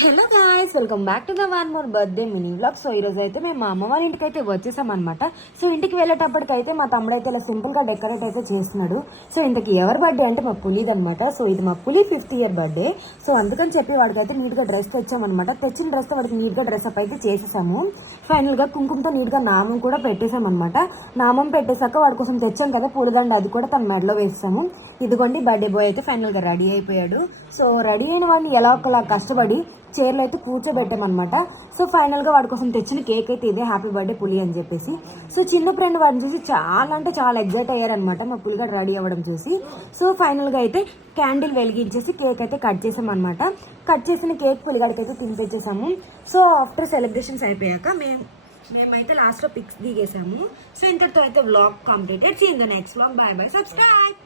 Hello guys, welcome back to the one more birthday mini vlog. So ఈ రోజు అయితే మేము మా అమ్మ వాళ్ళ ఇంటికి అయితే వచ్చేసాం అనమాట. సో ఇంటికి వెళ్ళేటప్పటికైతే మా తమ్ముడు అయితే ఇలా సింపుల్ గా డెకరేట్ అయితే చేస్తున్నాడు. సో ఇంతకి ఎవరి బర్త్డే అంటే మా పులిది అనమాట. సో ఇది మా పులి 5th ఇయర్ బర్త్డే. సో అందుకని చెప్పి వాడికి అయితే నీట్ గా డ్రెస్ తెచ్చామన్నమాట. తెచ్చిన డ్రెస్ తో వాడికి నీట్ గా డ్రెస్ అప్ అయితే చేసేసాము. ఫైనల్ గా కుంకుమతో నీట్ గా నామం కూడా పెట్టేసాం అనమాట. నామం పెట్టేశాక వాడి కోసం తెచ్చాం కదా పూలదండ, అది కూడా తన మెడలో వేసాము. ఇదిగోండి బర్త్డే బాయ్ అయితే ఫైనల్ గా రెడీ అయిపోయాడు. సో రెడీ అయిన వాడిని ఎలా ఒకలా కష్టపడి చైర్లో అయితే కూర్చోబెట్టామన్నమాట. సో ఫైనల్గా వాడి కోసం తెచ్చిన కేక్ అయితే ఇదే, హ్యాపీ బర్త్డే పులి అని చెప్పేసి. సో చిన్న ఫ్రెండ్ వాడిని చూసి చాలా అంటే చాలా ఎగ్జైట్ అయ్యారనమాట మా పులిగా రెడీ అవ్వడం చూసి. సో ఫైనల్గా అయితే క్యాండిల్ వెలిగించేసి కేక్ అయితే కట్ చేసామన్నమాట. కట్ చేసిన కేక్ పులిగాడికి అయితే తినిపించేసాము. సో ఆఫ్టర్ సెలబ్రేషన్స్ అయిపోయాక మేమైతే లాస్ట్లో పిక్స్ దిగేసాము. సో ఇంతటితో అయితే vlog completed. See in the next vlog. Bye bye, subscribe.